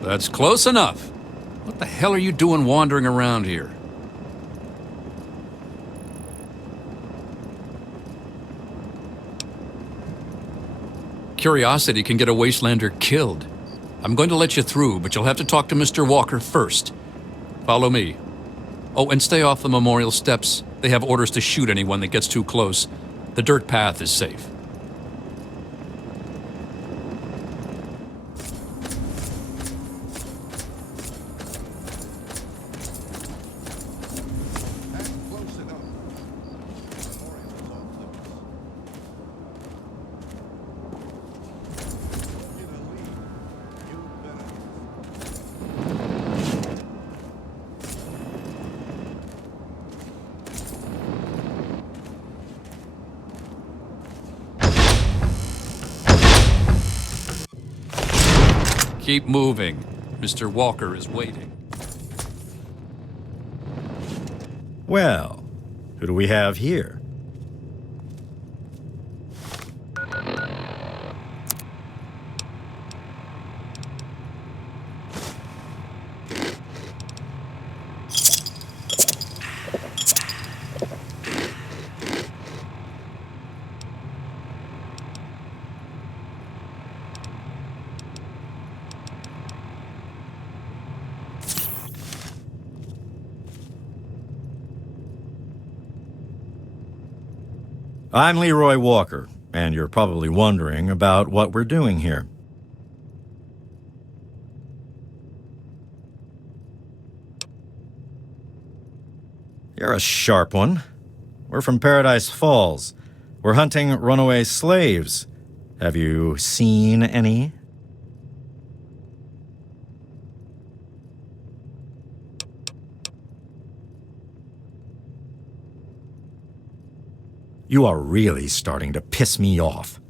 That's close enough. What the hell are you doing wandering around here? Curiosity can get a Wastelander killed. I'm going to let you through, but you'll have to talk to Mr. Walker first. Follow me. Oh, and stay off the memorial steps. They have orders to shoot anyone that gets too close. The dirt path is safe. Keep moving. Mr. Walker is waiting. Well, who do we have here? I'm Leroy Walker, and you're probably wondering about what we're doing here. You're a sharp one. We're from Paradise Falls. We're hunting runaway slaves. Have you seen any? You are really starting to piss me off.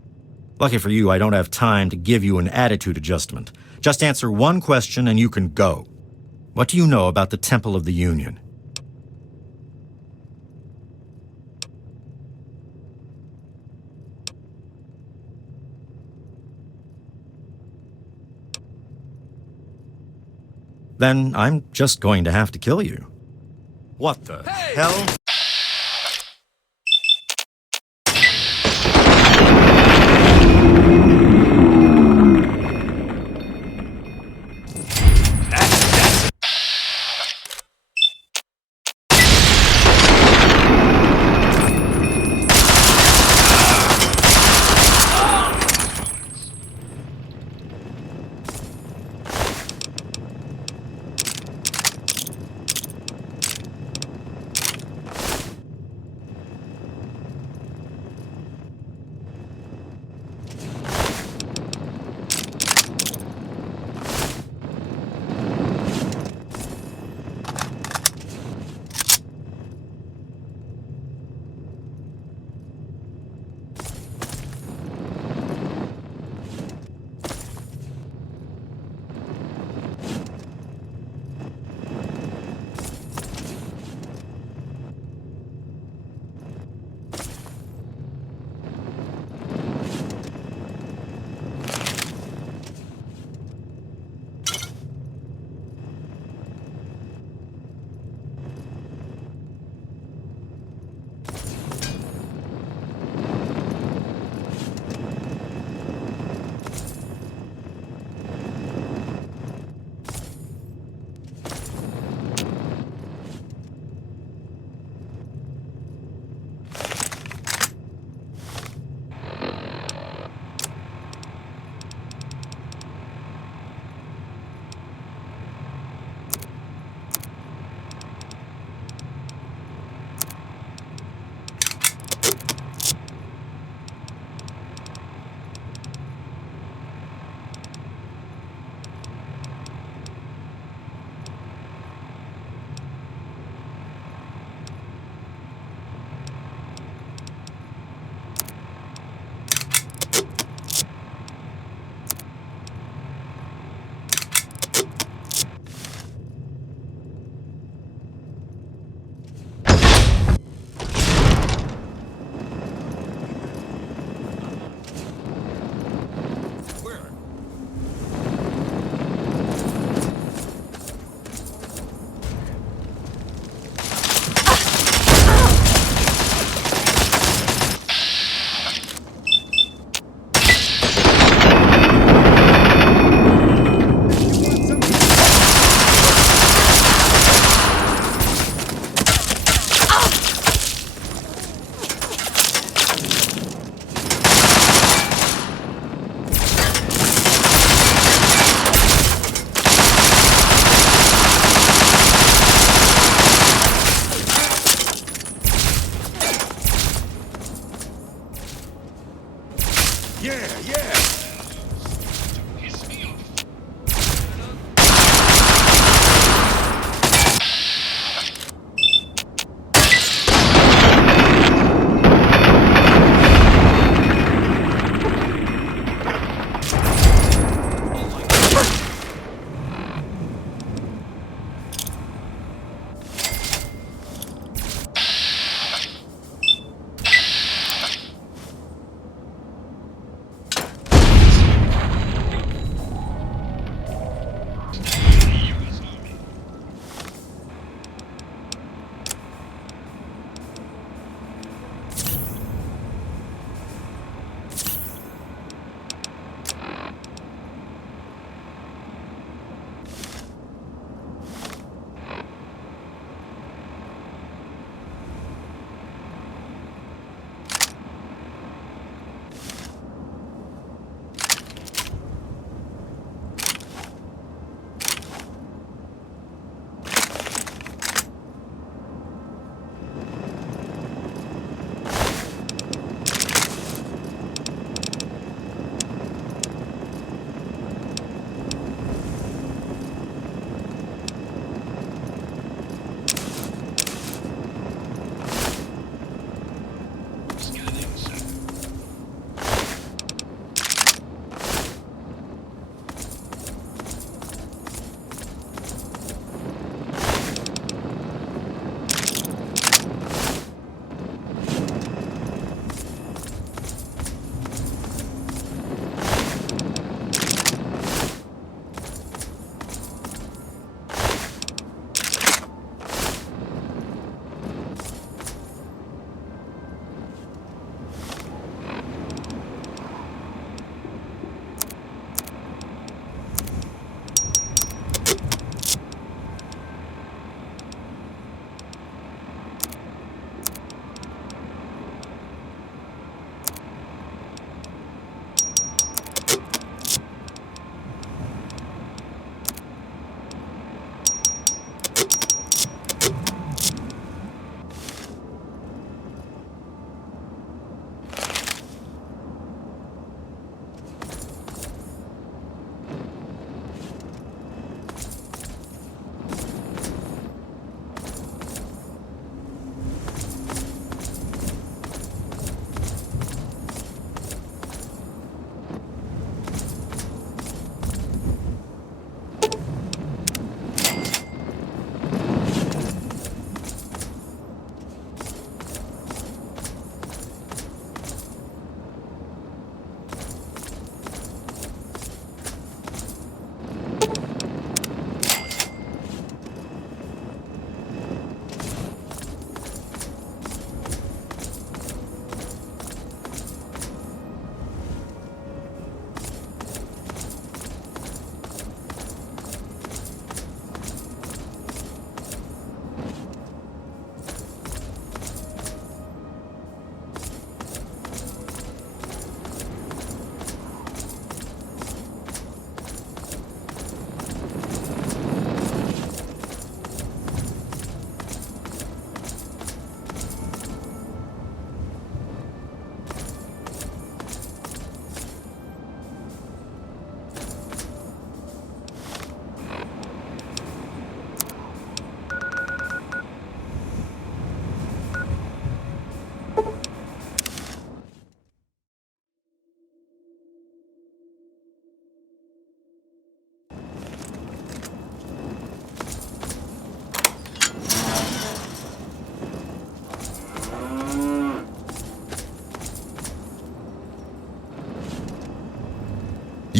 Lucky for you, I don't have time to give you an attitude adjustment. Just answer one question and you can go. What do you know about the Temple of the Union? Then I'm just going to have to kill you. What the hell?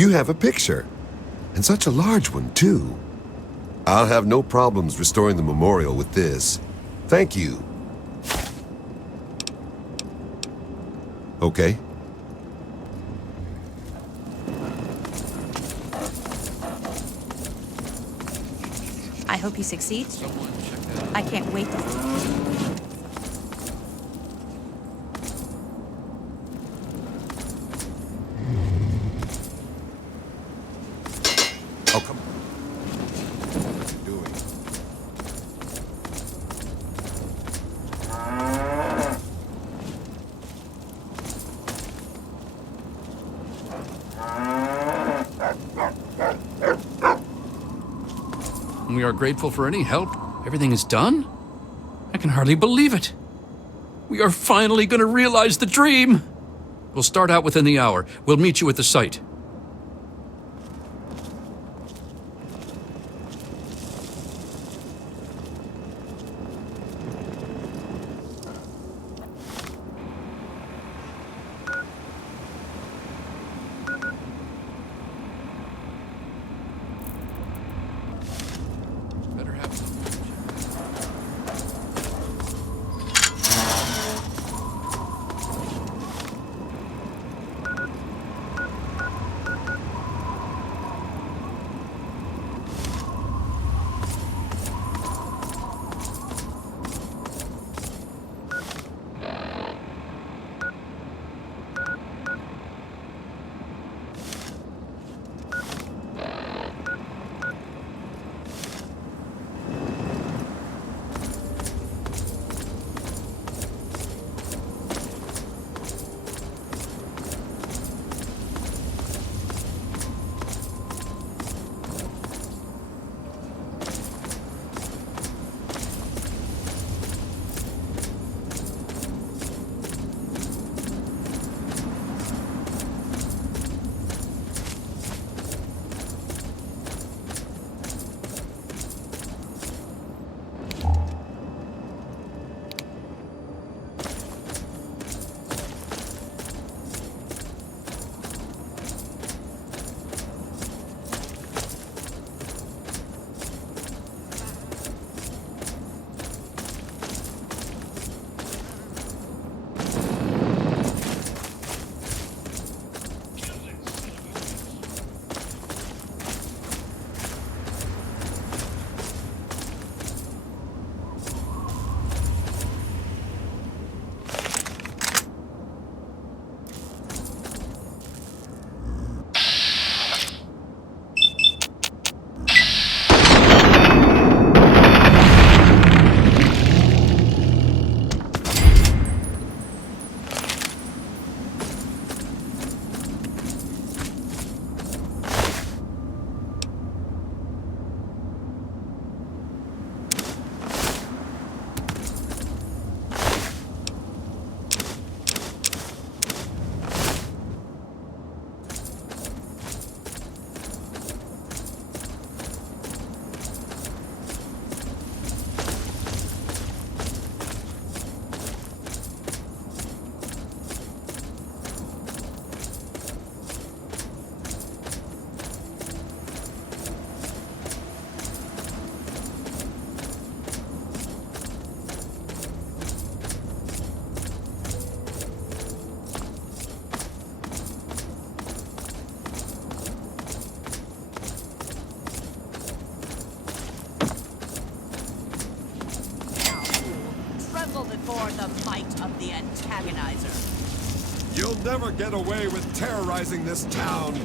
You have a picture. And such a large one, too. I'll have no problems restoring the memorial with this. Thank you. Okay. I hope he succeeds. Someone check that. I can't wait to... Oh, come on. What's he doing? We are grateful for any help. Everything is done? I can hardly believe it. We are finally going to realize the dream. We'll start out within the hour. We'll meet you at the site. Better have some. Before the might of the antagonizer. You'll never get away with terrorizing this town.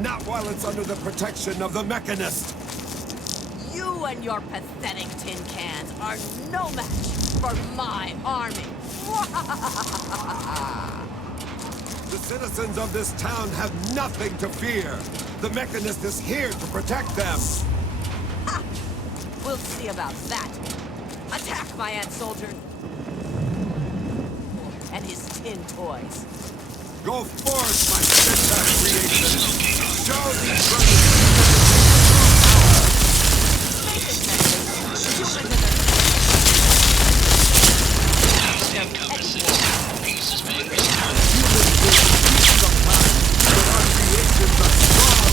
Not while it's under the protection of the Mechanist. You and your pathetic tin cans are no match for my army. The citizens of this town have nothing to fear. The Mechanist is here to protect them. Ha! We'll see about that. Attack my ant soldier and his tin toys. Go forth, my steadfast creation. Show these brothers. Make it mention. Shoot into their Our creations are strong.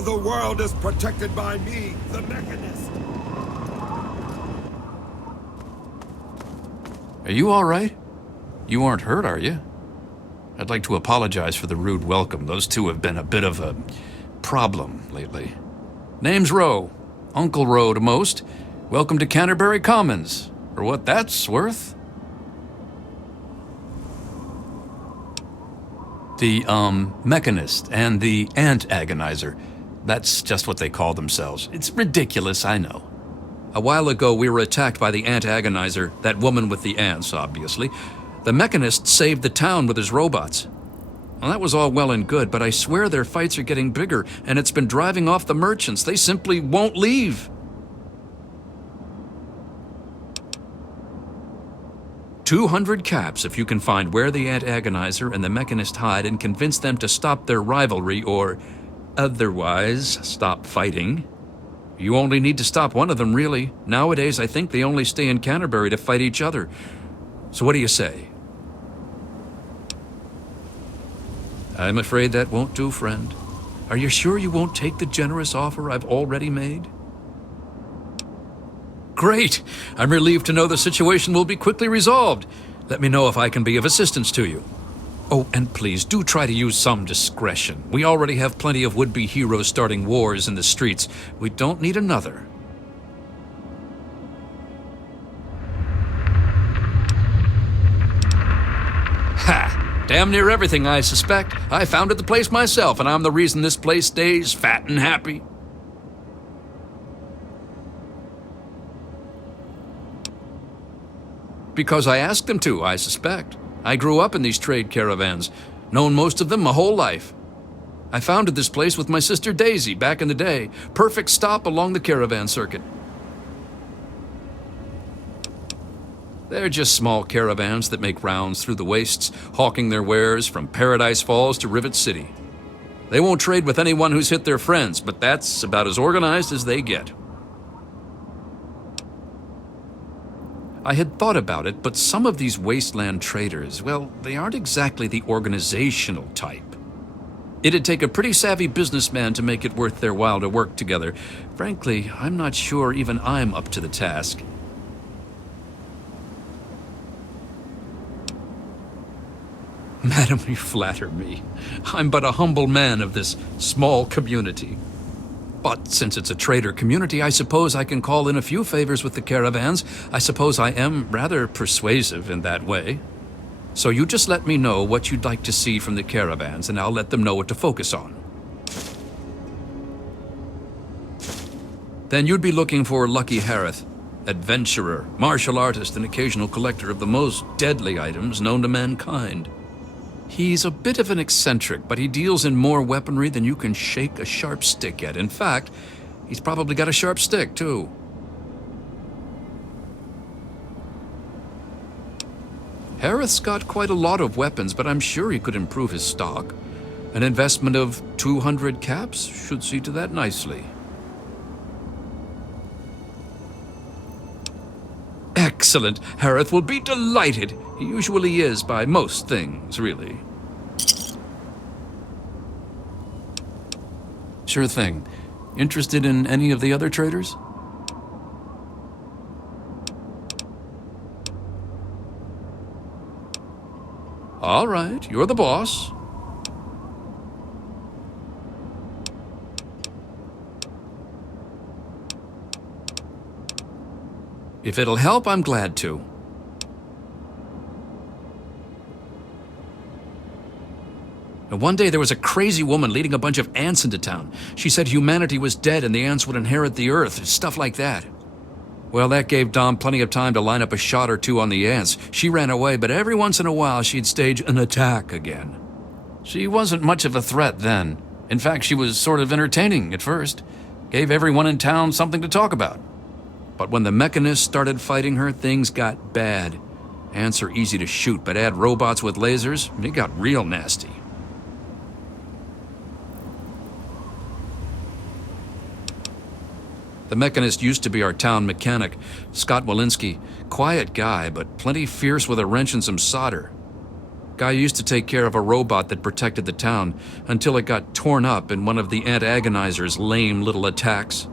Now the world is protected by me, the Mechanist. Are you all right? You aren't hurt, are you? I'd like to apologize for the rude welcome. Those two have been a bit of a problem lately. Name's Rowe. Uncle Rowe to most. Welcome to Canterbury Commons. For what that's worth. The, Mechanist and the Ant Agonizer. That's just what they call themselves. It's ridiculous, I know. A while ago, we were attacked by the Ant Agonizer, that woman with the ants, obviously. The Mechanist saved the town with his robots. Well, that was all well and good, but I swear their fights are getting bigger, and it's been driving off the merchants. They simply won't leave. 200 caps if you can find where the Ant Agonizer and the Mechanist hide and convince them to stop their rivalry or otherwise stop fighting. You only need to stop one of them, really. Nowadays, I think they only stay in Canterbury to fight each other. So what do you say? I'm afraid that won't do, friend. Are you sure you won't take the generous offer I've already made? Great! I'm relieved to know the situation will be quickly resolved. Let me know if I can be of assistance to you. Oh, and please, do try to use some discretion. We already have plenty of would-be heroes starting wars in the streets. We don't need another. Ha! Damn near everything, I suspect. I founded the place myself, and I'm the reason this place stays fat and happy. Because I asked them to, I suspect. I grew up in these trade caravans, known most of them my whole life. I founded this place with my sister Daisy back in the day. Perfect stop along the caravan circuit. They're just small caravans that make rounds through the wastes, hawking their wares from Paradise Falls to Rivet City. They won't trade with anyone who's hit their friends, but that's about as organized as they get. I had thought about it, but some of these wasteland traders, well, they aren't exactly the organizational type. It'd take a pretty savvy businessman to make it worth their while to work together. Frankly, I'm not sure even I'm up to the task. Madam, you flatter me. I'm but a humble man of this small community. But since it's a trader community, I suppose I can call in a few favors with the caravans. I suppose I am rather persuasive in that way. So you just let me know what you'd like to see from the caravans, and I'll let them know what to focus on. Then you'd be looking for Lucky Harith, adventurer, martial artist, and occasional collector of the most deadly items known to mankind. He's a bit of an eccentric, but he deals in more weaponry than you can shake a sharp stick at. In fact, he's probably got a sharp stick, too. Harith's got quite a lot of weapons, but I'm sure he could improve his stock. An investment of 200 caps should see to that nicely. Excellent. Harith will be delighted. He usually is by most things, really. Sure thing. Interested in any of the other traders? All right, you're the boss. If it'll help, I'm glad to. And one day there was a crazy woman leading a bunch of ants into town. She said humanity was dead and the ants would inherit the earth, stuff like that. Well, that gave Dom plenty of time to line up a shot or two on the ants. She ran away, but every once in a while she'd stage an attack again. She wasn't much of a threat then. In fact, she was sort of entertaining at first. Gave everyone in town something to talk about. But when the Mechanists started fighting her, things got bad. Ants are easy to shoot, but add robots with lasers, it got real nasty. The Mechanist used to be our town mechanic, Scott Walensky. Quiet guy, but plenty fierce with a wrench and some solder. Guy used to take care of a robot that protected the town until it got torn up in one of the antagonizer's lame little attacks.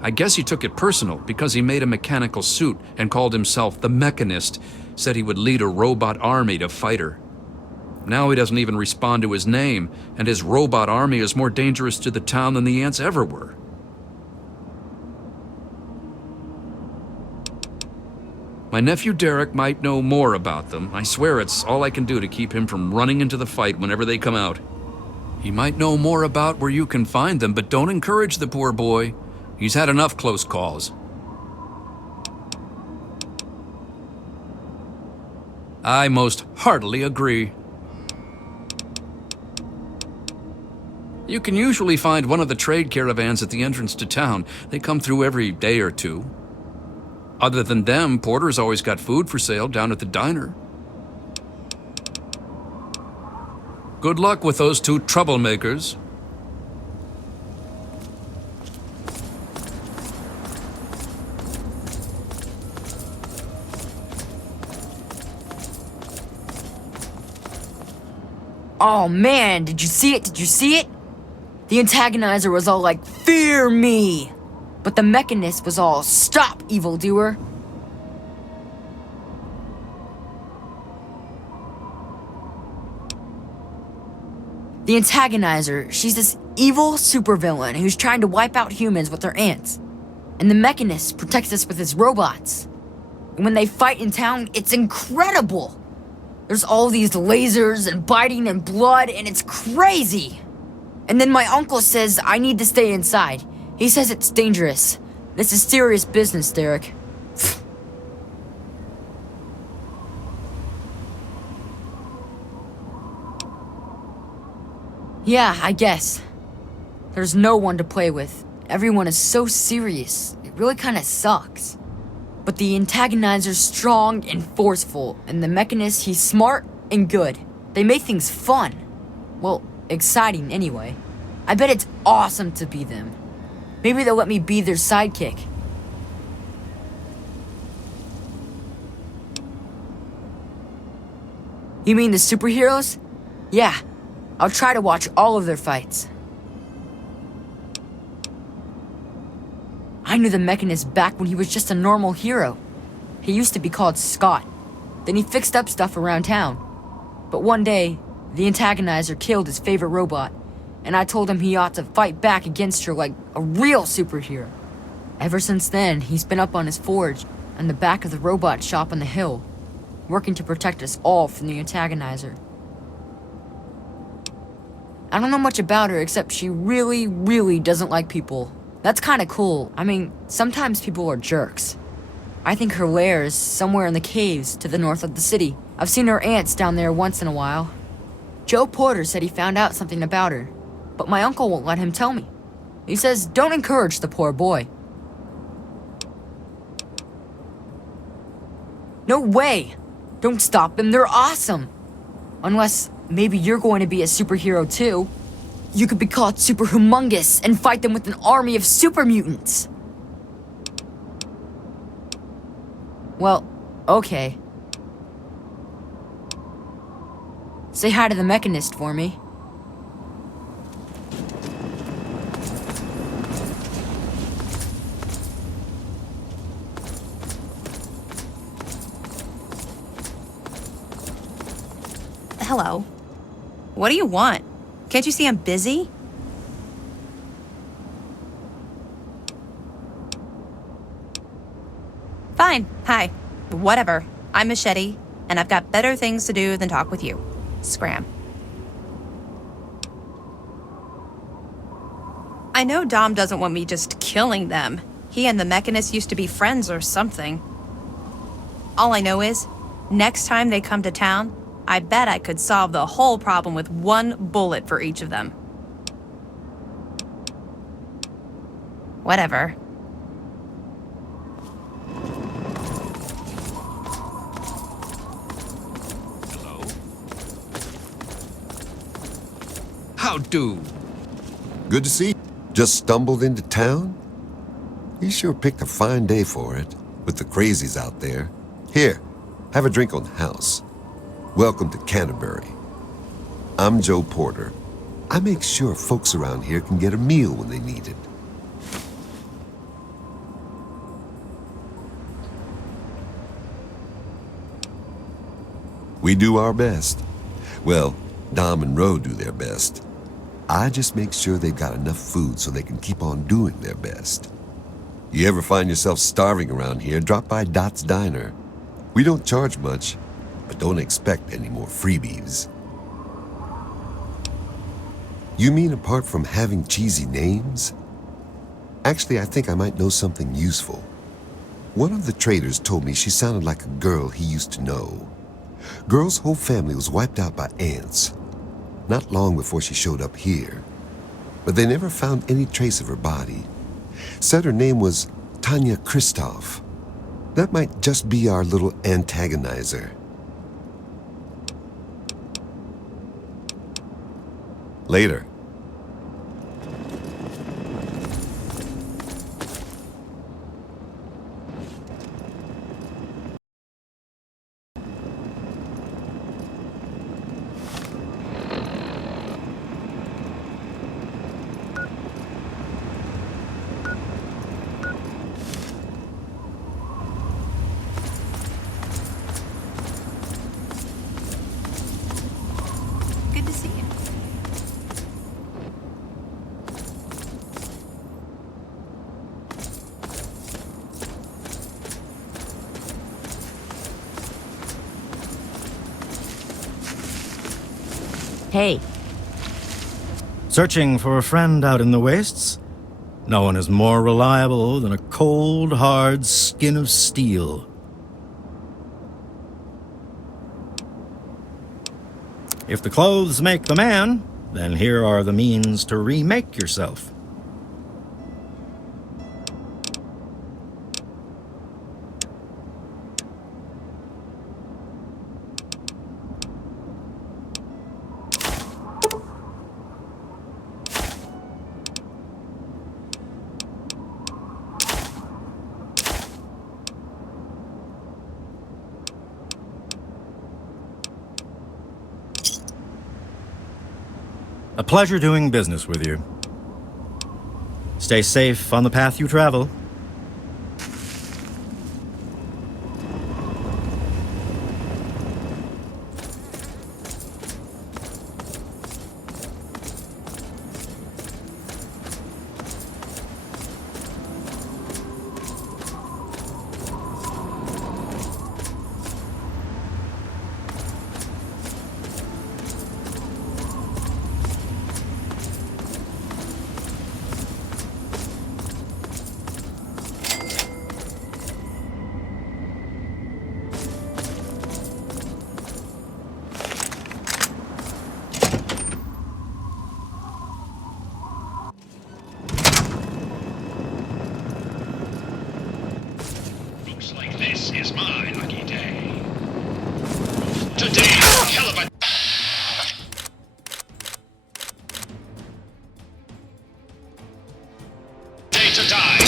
I guess he took it personal because he made a mechanical suit and called himself the Mechanist, said he would lead a robot army to fight her. Now he doesn't even respond to his name, and his robot army is more dangerous to the town than the ants ever were. My nephew Derek might know more about them. I swear it's all I can do to keep him from running into the fight whenever they come out. He might know more about where you can find them, but don't encourage the poor boy. He's had enough close calls. I most heartily agree. You can usually find one of the trade caravans at the entrance to town. They come through every day or two. Other than them, Porter's always got food for sale down at the diner. Good luck with those two troublemakers. Oh man, did you see it? Did you see it? The antagonizer was all like, "Fear me!" But the Mechanist was all, "Stop, evildoer!" The antagonizer, she's this evil supervillain who's trying to wipe out humans with her ants. And the Mechanist protects us with his robots. And when they fight in town, it's incredible! There's all these lasers and biting and blood, and it's crazy! And then my uncle says I need to stay inside. He says it's dangerous. This is serious business, Derek. Yeah, I guess. There's no one to play with. Everyone is so serious. It really kinda sucks. But the antagonizer's strong and forceful, and the Mechanist, he's smart and good. They make things fun. Well, exciting anyway. I bet it's awesome to be them. Maybe they'll let me be their sidekick. You mean the superheroes? Yeah, I'll try to watch all of their fights. I knew the Mechanist back when he was just a normal hero. He used to be called Scott. Then he fixed up stuff around town. But one day, the antagonizer killed his favorite robot, and I told him he ought to fight back against her like a real superhero. Ever since then, he's been up on his forge and the back of the robot shop on the hill, working to protect us all from the antagonizer. I don't know much about her except she really, really doesn't like people. That's kinda cool. I mean, sometimes people are jerks. I think her lair is somewhere in the caves to the north of the city. I've seen her ants down there once in a while. Joe Porter said he found out something about her, but my uncle won't let him tell me. He says don't encourage the poor boy. No way! Don't stop them, they're awesome! Unless maybe you're going to be a superhero too. You could be called Super Humongous and fight them with an army of super mutants. Well, okay. Say hi to the Mechanist for me. Hello. What do you want? Can't you see I'm busy? Fine. Hi. Whatever. I'm Machete, and I've got better things to do than talk with you. Scram. I know Dom doesn't want me just killing them. He and the Mechanist used to be friends or something. All I know is, next time they come to town, I bet I could solve the whole problem with one bullet for each of them. Whatever. Hello? How do? Good to see you. Just stumbled into town? You sure picked a fine day for it, with the crazies out there. Here, have a drink on the house. Welcome to Canterbury. I'm Joe Porter. I make sure folks around here can get a meal when they need it. We do our best. Well, Dom and Ro do their best. I just make sure they've got enough food so they can keep on doing their best. You ever find yourself starving around here, drop by Dot's Diner. We don't charge much, but don't expect any more freebies. You mean apart from having cheesy names? Actually, I think I might know something useful. One of the traders told me she sounded like a girl he used to know. Girl's whole family was wiped out by ants, not long before she showed up here. But they never found any trace of her body. Said her name was Tanya Kristoff. That might just be our little antagonizer. Later. Good to see you. Hey, Searching for a friend out in the wastes? No one is more reliable than a cold, hard skin of steel. If the clothes make the man, then here are the means to remake yourself. A pleasure doing business with you. Stay safe on the path you travel. Looks like this is my lucky day. Today's a hell of a day to die.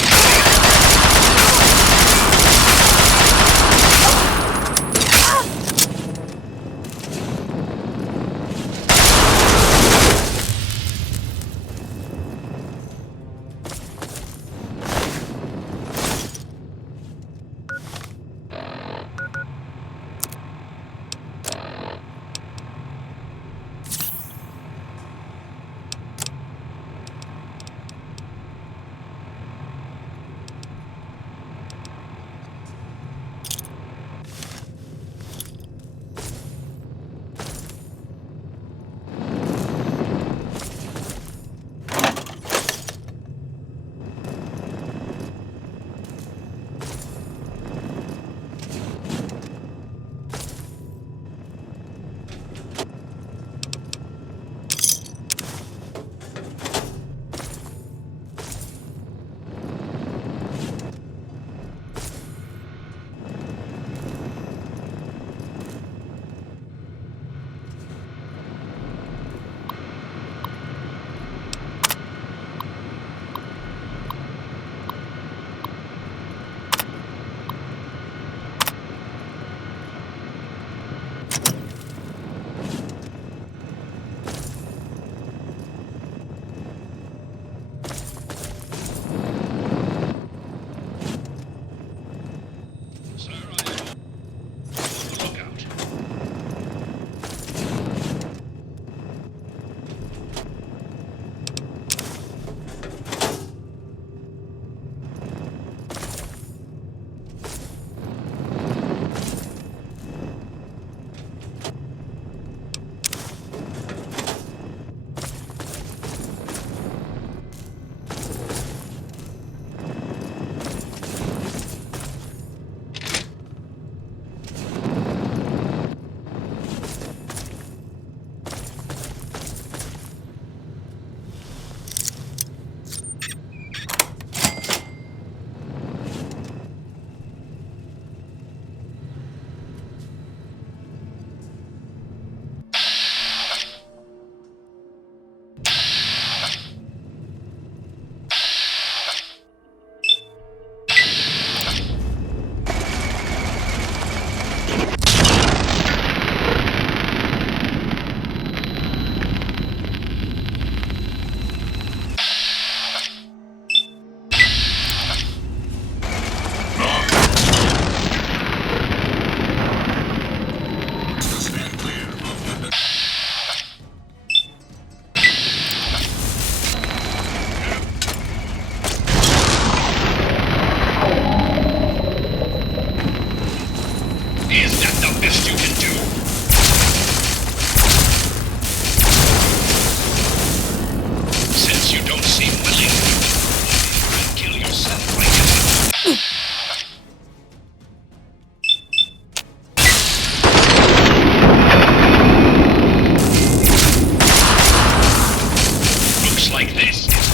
best you can do. Since you don't seem willing, you can kill yourself, I guess. Looks like this is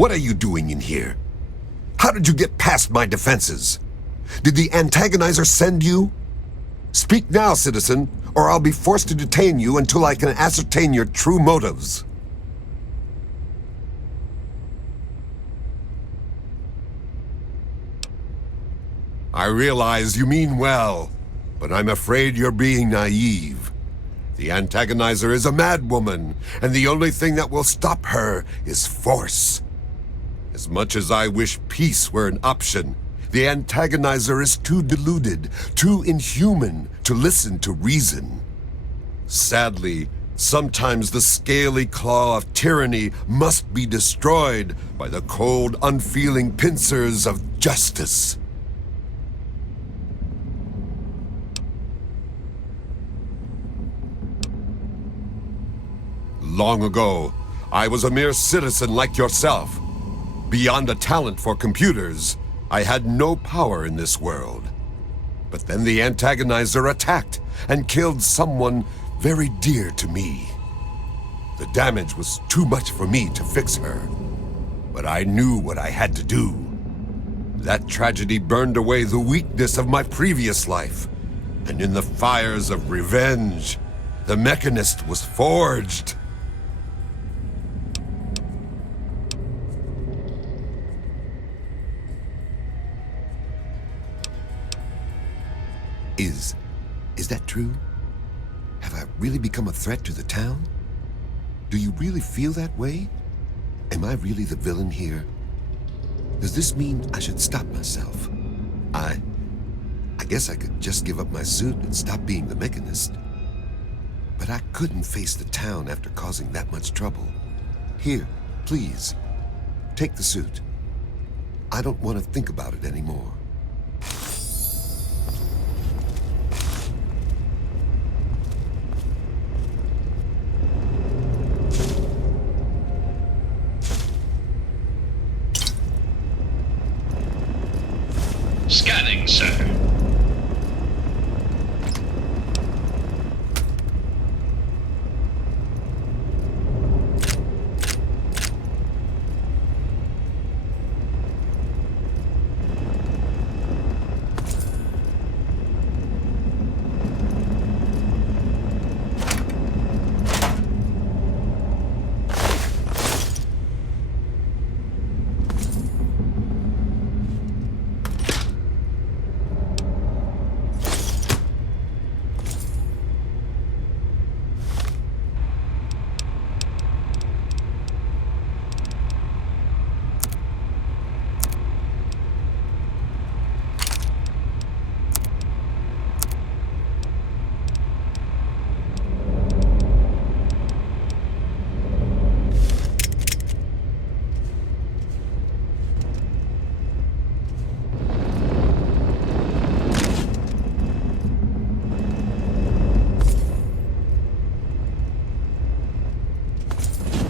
What are you doing in here? How did you get past my defenses? Did the antagonizer send you? Speak now, citizen, or I'll be forced to detain you until I can ascertain your true motives. I realize you mean well, but I'm afraid you're being naive. The antagonizer is a madwoman, and the only thing that will stop her is force. As much as I wish peace were an option, the antagonizer is too deluded, too inhuman to listen to reason. Sadly, sometimes the scaly claw of tyranny must be destroyed by the cold, unfeeling pincers of justice. Long ago, I was a mere citizen like yourself. Beyond a talent for computers, I had no power in this world. But then the antagonizer attacked and killed someone very dear to me. The damage was too much for me to fix her, but I knew what I had to do. That tragedy burned away the weakness of my previous life, and in the fires of revenge, the Mechanist was forged. Is that true? Have I really become a threat to the town? Do you really feel that way? Am I really the villain here? Does this mean I should stop myself? I guess I could just give up my suit and stop being the Mechanist. But I couldn't face the town after causing that much trouble. Here, please, take the suit. I don't want to think about it anymore. Scanning, sir.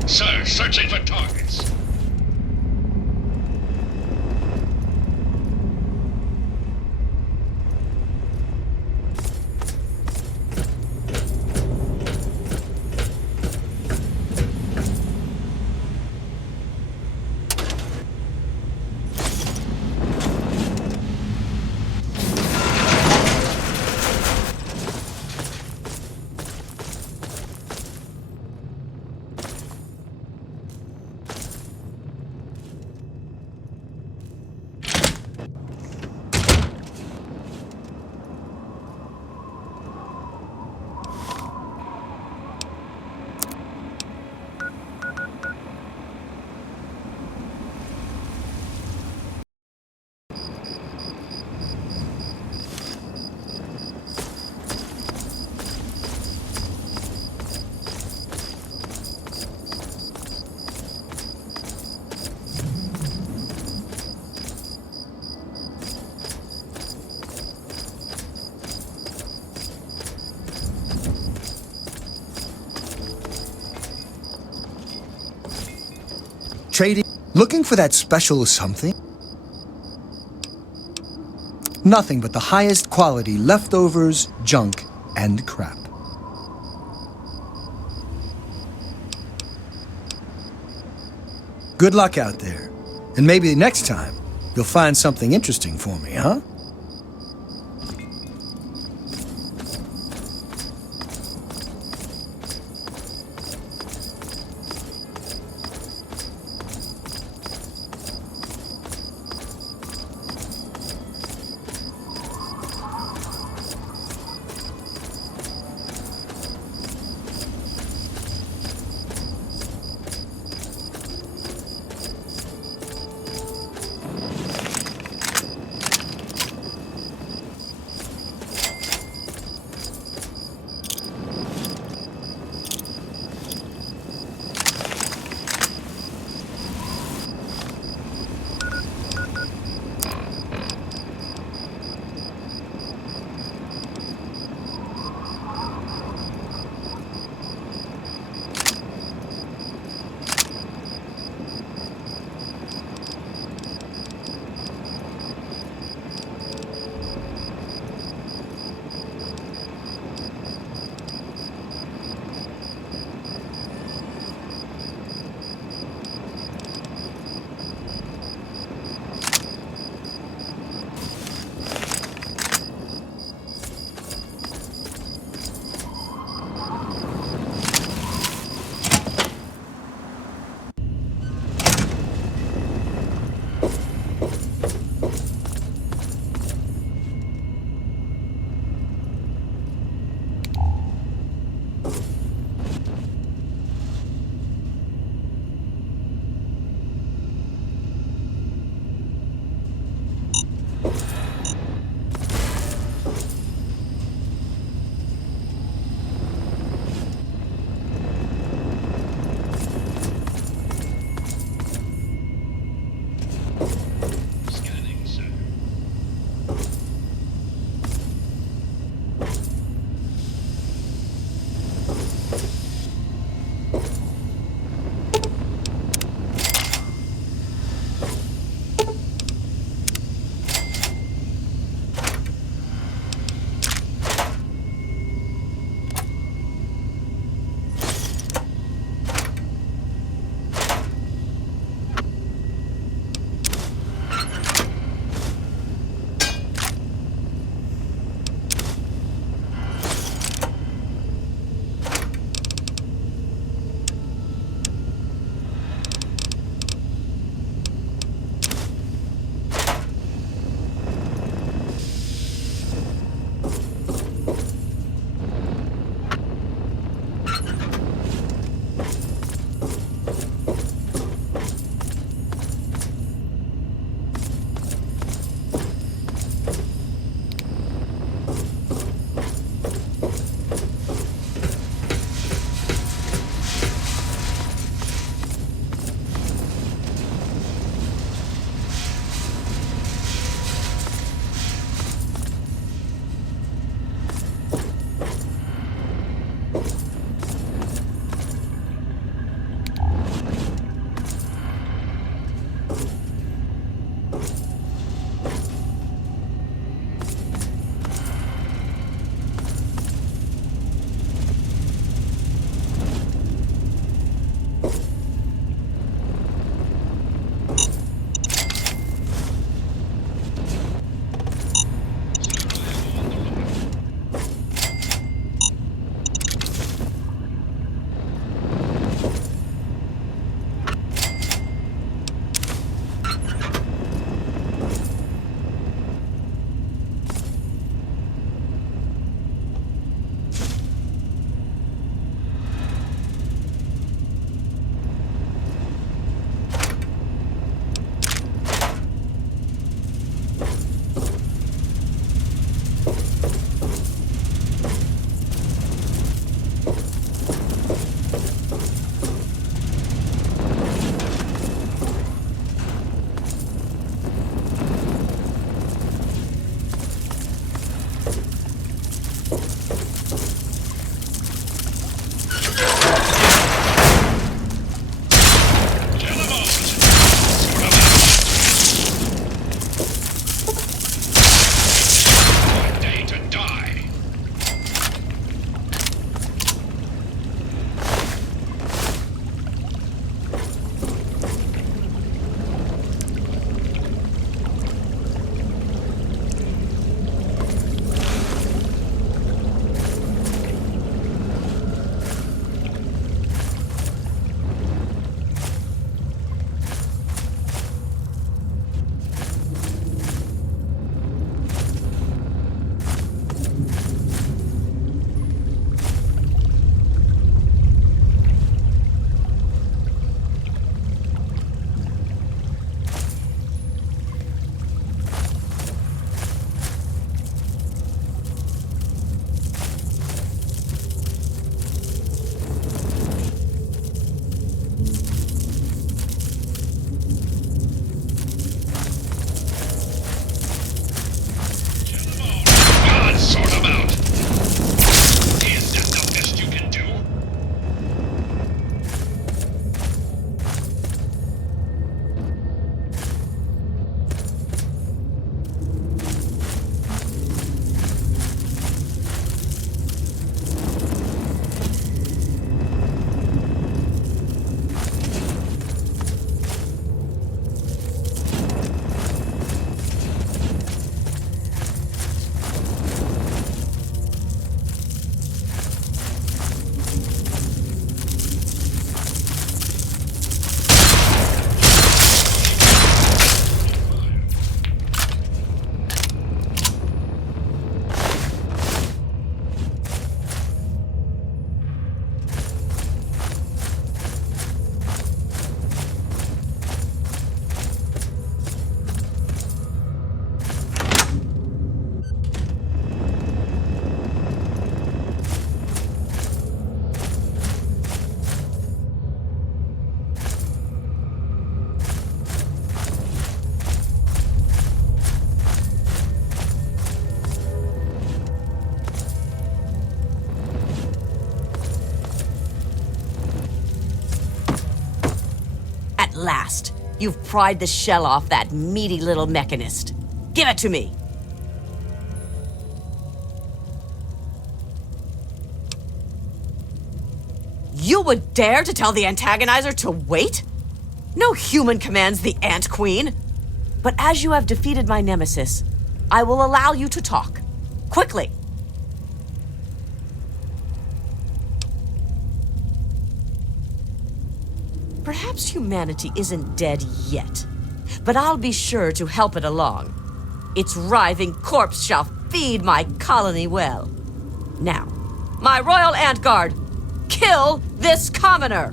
Sir, searching for targets. Trading? Looking for that special something? Nothing but the highest quality leftovers, junk, and crap. Good luck out there. And maybe next time, you'll find something interesting for me, huh? last. You've pried the shell off that meaty little mechanist. Give it to me! You would dare to tell the antagonizer to wait? No human commands the Ant Queen. But as you have defeated my nemesis, I will allow you to talk. Quickly! Perhaps humanity isn't dead yet, but I'll be sure to help it along. Its writhing corpse shall feed my colony well. Now, my royal ant guard, kill this commoner!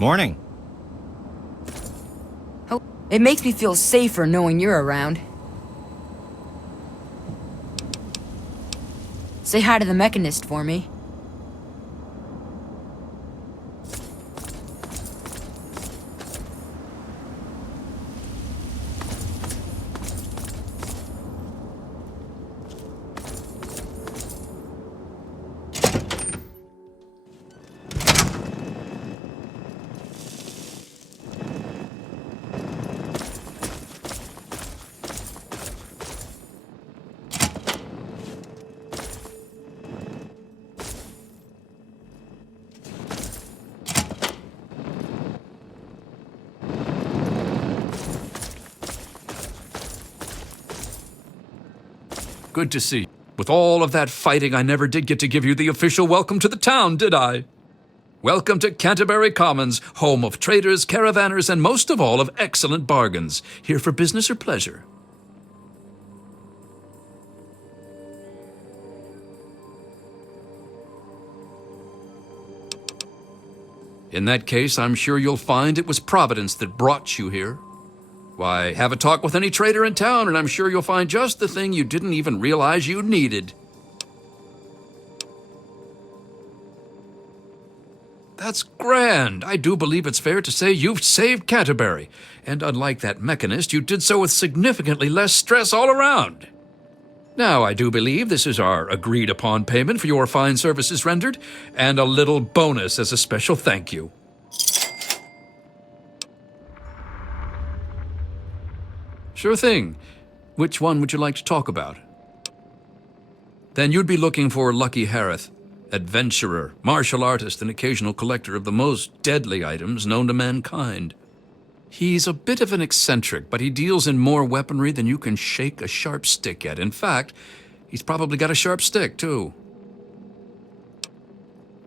Morning. Oh, it makes me feel safer knowing you're around. Say hi to the mechanist for me. Good to see you. With all of that fighting, I never did get to give you the official welcome to the town, did I? Welcome to Canterbury Commons, home of traders, caravanners, and most of all of excellent bargains. Here for business or pleasure? In that case, I'm sure you'll find it was Providence that brought you here. Why, have a talk with any trader in town, and I'm sure you'll find just the thing you didn't even realize you needed. That's grand. I do believe it's fair to say you've saved Canterbury. And unlike that mechanist, you did so with significantly less stress all around. Now, I do believe this is our agreed-upon payment for your fine services rendered, and a little bonus as a special thank you. Sure thing. Which one would you like to talk about? Then you'd be looking for Lucky Harith, adventurer, martial artist, and occasional collector of the most deadly items known to mankind. He's a bit of an eccentric, but he deals in more weaponry than you can shake a sharp stick at. In fact, he's probably got a sharp stick, too.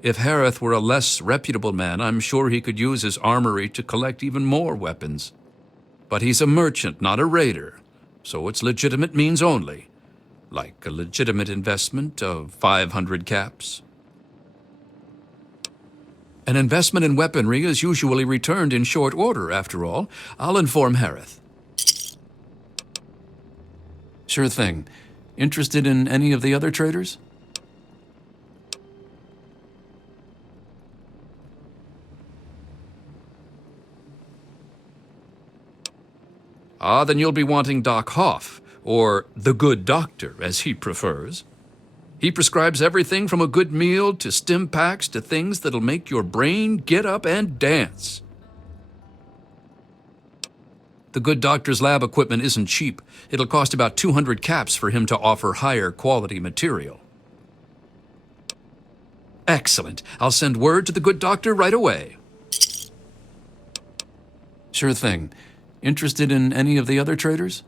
If Harith were a less reputable man, I'm sure he could use his armory to collect even more weapons. But he's a merchant, not a raider, so it's legitimate means only, like a legitimate investment of 500 caps. An investment in weaponry is usually returned in short order, after all. I'll inform Harith. Sure thing. Interested in any of the other traders? Ah, then you'll be wanting Doc Hoff, or the Good Doctor, as he prefers. He prescribes everything from a good meal to stim packs to things that'll make your brain get up and dance. The Good Doctor's lab equipment isn't cheap. It'll cost about 200 caps for him to offer higher quality material. Excellent. I'll send word to the Good Doctor right away. Sure thing. Interested in any of the other traders?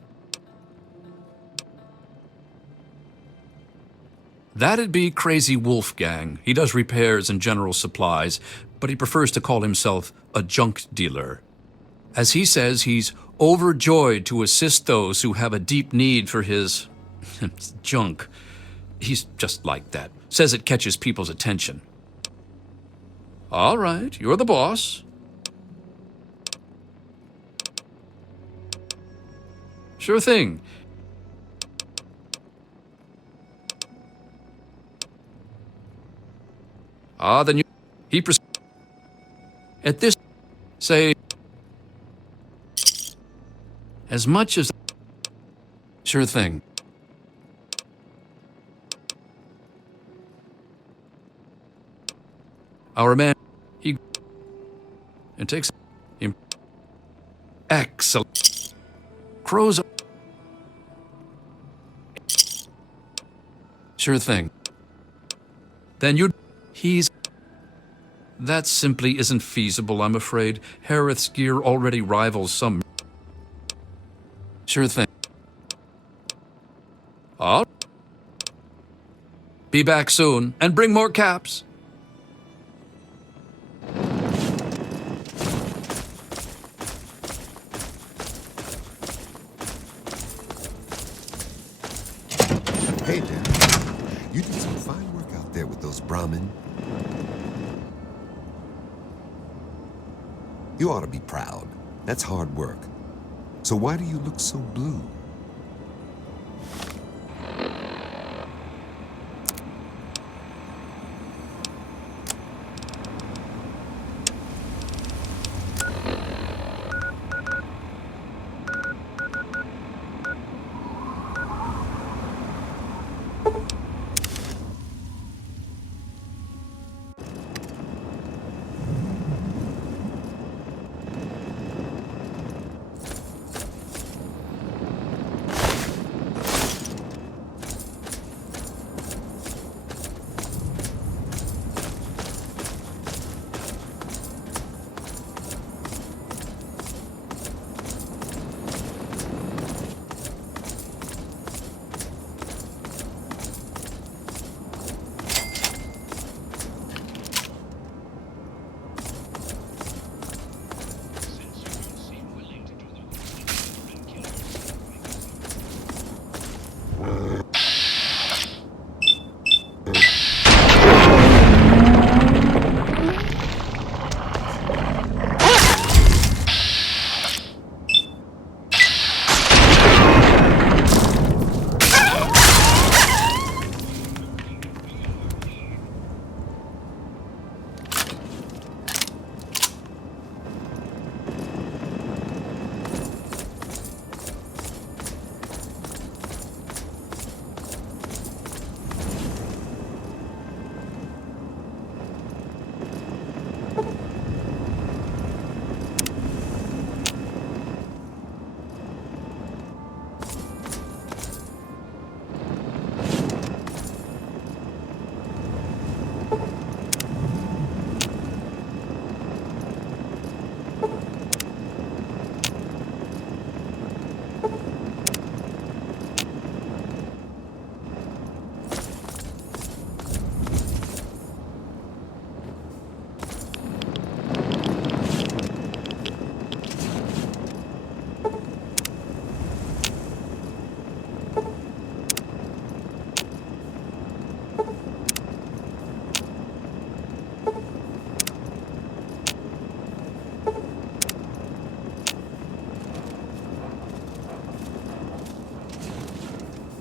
That'd be Crazy Wolfgang. He does repairs and general supplies, but he prefers to call himself a junk dealer. As he says, he's overjoyed to assist those who have a deep need for his junk. He's just like that. Says it catches people's attention. All right, you're the boss. Sure thing. Ah, then at this, say, as much as... Sure thing. Our man, he... It takes him... Excellent. Crows... Sure thing. Then you'd... He's... That simply isn't feasible, I'm afraid. Harith's gear already rivals some... Sure thing. I'll... Be back soon, and bring more caps. Hey, Dad. You did some fine work out there with those Brahmin. You ought to be proud. That's hard work. So why do you look so blue?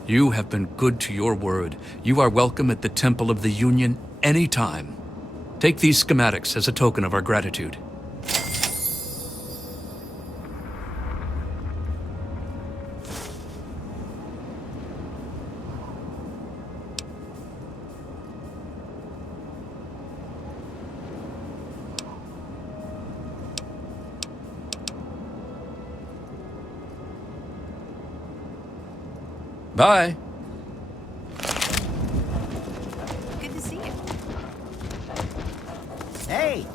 You have been good to your word. You are welcome at the Temple of the Union anytime. Take these schematics as a token of our gratitude. Bye. Good to see you. Hey!